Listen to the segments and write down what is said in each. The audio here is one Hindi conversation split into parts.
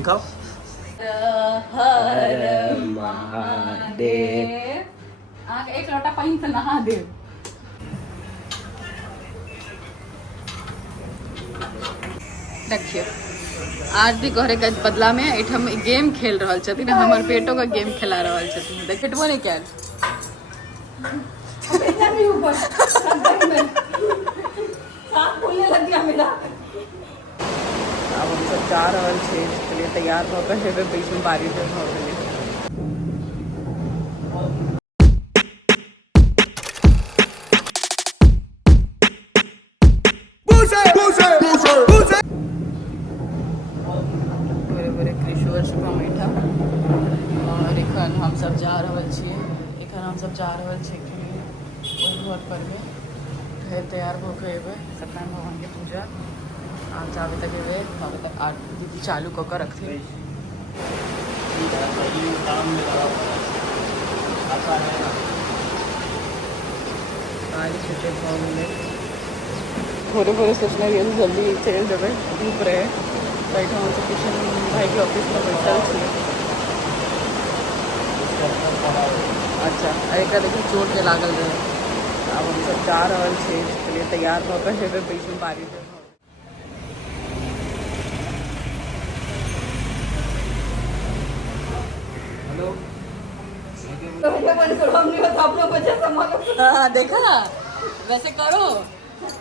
दिखाओ। हर महादेव। एक लोटा पानी से नहा दे। देखिए आज भी घरे के बदला में हम गेम खेल रहा छथिन, हमार पेटों का गेम खेला रहा छथिन। देख पेटवा नहीं क्या लग गया मेरा। अब हम सब जा रहा छे इसके लिए तैयार होकर बीच में बारिश हो गई। और एखन हम सब जा रहा छे घर पर ढेर तैयार होकर एबे सत्यनारायण भगवान के पूजा आज जाबे तक एबे तब तक आरती चालू कऽ रखते। छुट्टे भोरे भोरे सोचना रही जल्दी चल देवे धूप रहे बैठा हम सब किशन भाई के ऑफिस में बैठल छी। अच्छा एक देखिए चोट के लागल रहे। अब हम सब जा रहा छे इसके लिए तैयार होकर बीच में बारिश। हाँ देखा वैसे करो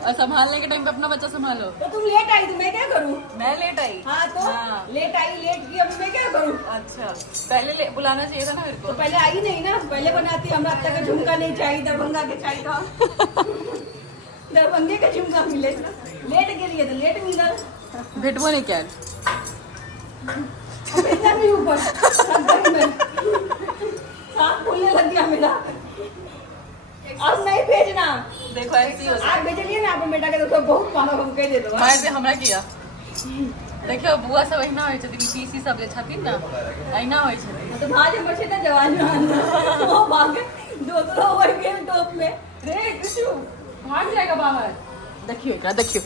और संभालने के टाइम पे अपना बच्चा संभालो। तो तुम लेट आई तो मैं क्या करूँ? मैं लेट आई। हाँ तो हाँ। लेट आई लेट की अब मैं क्या करूँ? अच्छा पहले बुलाना चाहिए था ना मेरे को। तो पहले आई नहीं ना, पहले बनाती। हमरा अब तक का झुमका नहीं चाहिए, दरभंगा के चाहिए था। दरभंगे का झुमका मिले लेट के लिए तो लेट मिलल। भेटबो नहीं क्या भेजना नहीं ऊपर सांप फूलने लग गया मेरा। अब नहीं भेजना। देखो ऐसी हो आप भेजलिए ना अपन बेटा के तो बहुत मानो हम कह दे दो। मैं से हमरा किया देखियो बुआ सब अहिना होय छथिन, पीसी सब जे छथिन ना अहिना होय छथिन। तो भाज हमर छै ना जवान वो भागे दोसरो होय गेल टॉप में रे किछु भाग जाएगा बाहर। देखियो एकरा देखियो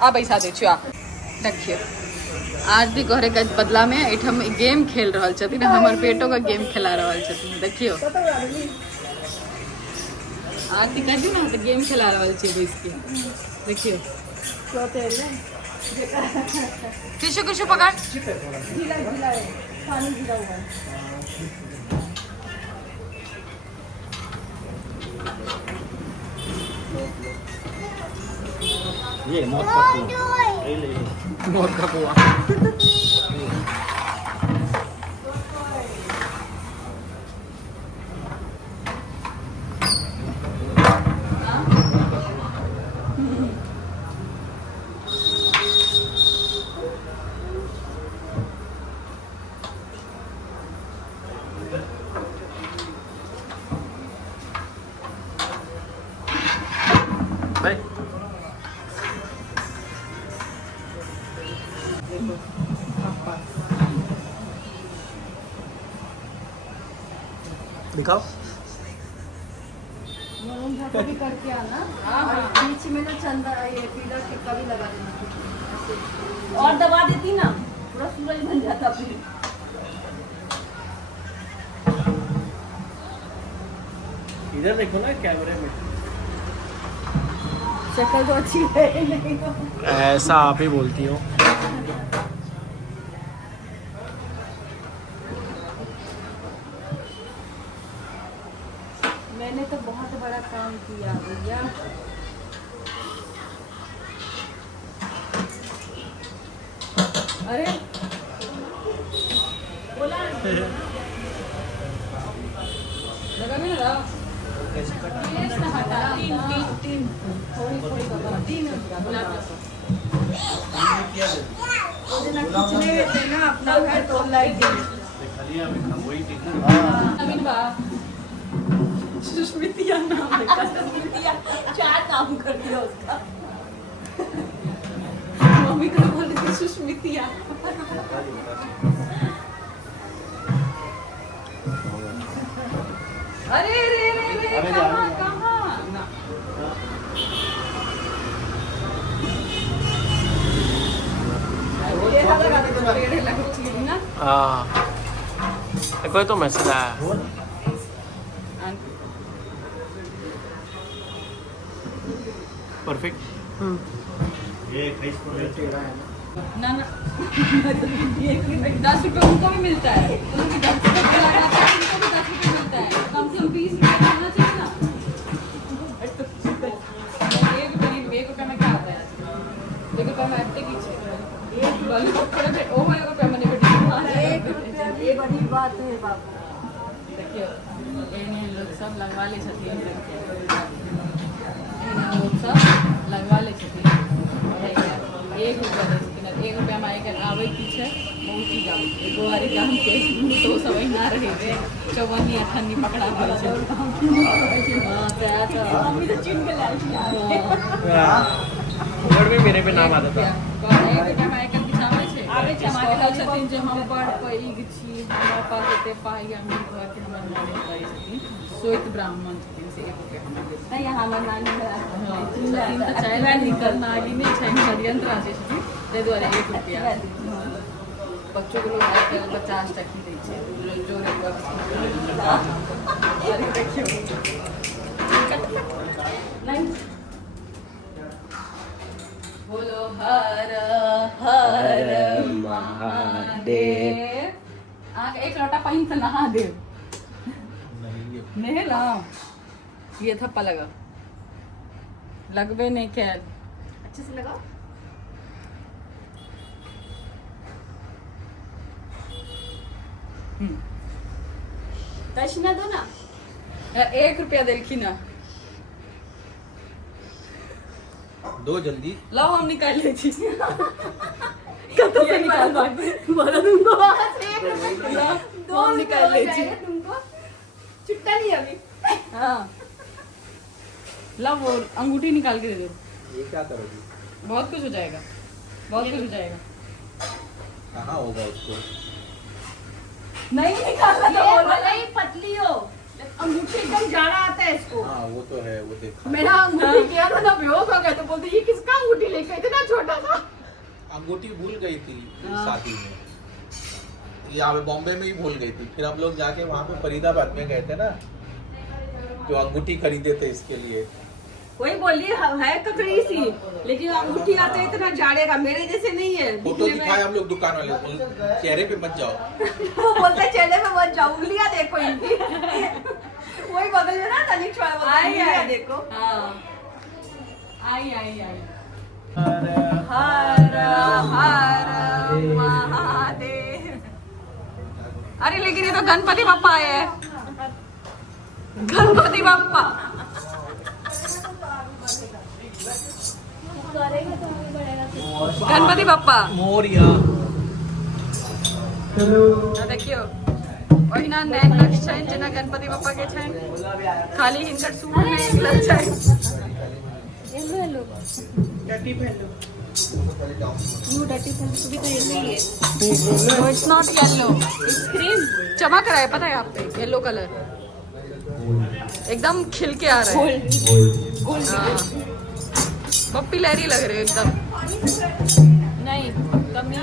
आ पैसा दे छियो। देखियो आज भी घरे के बदला में हम गेम खेल रहा छथिन, हमार पेटों का गेम खेला रहा छथिन। देखियो आरती कर दी ना तो गेम खेला रहा छे बैस के। देखियो किशु किशु पकड़ ढीला ढीला है पानी गिरा हुआ है। ये मौत का कुआं, मौत का कुआं। दिखाओ। भी करके आना। बीच में जो चंदा ये पीला टिक्का भी लगा देना और दबा देती ना पूरा सूरज बन जाता फिर। इधर देखो ना कैमरे में। शक्ल तो अच्छी है नहीं तो ऐसा आप ही बोलती हो। मैंने तो बहुत बड़ा काम किया भैया। अरे बोला लगा नहीं रहा तीन अपना घर तो लाइट सुष्मितिया नाम है, सुष्मितिया 4 नाम कर दिया उसका। मम्मी को बोल रही थी सुष्मितिया। अरे रे रे रे कहाँ हाँ कोई तो मैसेज आया परफेक्ट ना 10 रुपये उनको भी मिलता है, उनको भी 10 रुपये मिलता है, कम से कम 20 रुपये मिलना चाहिए ना। एक रुपये में क्या आता है? 1 रुपये में आते पीछे ये बड़ी बात है बाबू। देखियो लोग सब लगवा ले छथिन, लोग सब लगवा ले छथिन 1 रुपया दे छथिन। 1 रुपया में आगे आवे पीछे बहुत ही जाम एगो वारी काम के तो सब ना रहे थे, चौवनी अठन्नी पकड़ा गई छै। हां तो मम्मी तो चिन के लाई थी वर्ड में मेरे पे नाम आता था। 1 रुपया में आगे बिछावे छै, आवे छै हमारे कहल छथिन जे हम बड़ पैघ छी, हमरा पास एते पाई हम घर के हमर माने करै छथिन, सोइत ब्राह्मण छथिन से 1 रुपया हमरा दे। नहीं यहाँ मैं नानी में छथिन तऽ चाइल्ड निकल नागी नहीं छै, षड्यंत्र आजे छथिन ताहि दुआरे 1 रुपया। बच्चों को लोग आजकल 50 टकी दै छै जो देखियो नहीं बोलो हर हर महादेव। आगे 1 लोटा पानी से नहा दे नहीं ला ये थप्पा लगा लगबे नहीं कैल अच्छे से लगाओ। दक्षिणा दो ना। 1 रुपया दिलखी ना दो जल्दी लाओ हम निकाल ले छी कतो से निकाल बोला तुमको दो निकाल ले छी तुमको छुट्टा नहीं अभी। हाँ लाओ वो अंगूठी निकाल के दे दो, ये क्या करोगी? बहुत कुछ हो जाएगा, बहुत कुछ हो जाएगा। कहाँ होगा उसको? नहीं निकालना तो बोला नहीं पतली हो, अंगूठी एकदम जाड़ा आता है इसको। हाँ वो तो है, वो देखा। मेरा अंगूठी किया था ना, बेहोश हो गया तो बोलते ये किसका अंगूठी लेके इतना छोटा था। अंगूठी भूल गई थी शादी में, यहाँ पे बॉम्बे में ही भूल गई थी। फिर हम लोग जाके वहाँ पे फरीदाबाद में गए थे ना, जो अंगूठी खरीदे थे इसके लिए। वही बोली है ककड़ी सी, लेकिन अंगूठी आते है इतना जाड़े का, मेरे जैसे नहीं है। फोटो दिखाए हम लोग दुकान वाले, चेहरे पे मत जाओ। वो बोलते चेहरे पे मत जाओ, उंगलियां देखो इनकी। वही बगल में ना तनिक छोड़ा बोलते उंगलियां देखो। हाँ आई आई आई हर हर महादेव। अरे लेकिन ये तो गणपति बप्पा आए हैं, गणपति बप्पा। गणपति बप्पा मोरिया देखियो ओहिना नैन लक्ष्य छनि जेना गणपति बप्पा के छनि, खाली हिनकर सूट में निकलल छै। येलो येलो टट्टी पहन लो। यू डटी से भी तो येलो ही है। No it's not yellow, it's cream चमक रहा है, पता है आप पे येलो कलर एकदम खिल के आ रहा है। हाँ। पप्पी लहरी लग रही है एकदम। नहीं कमी है।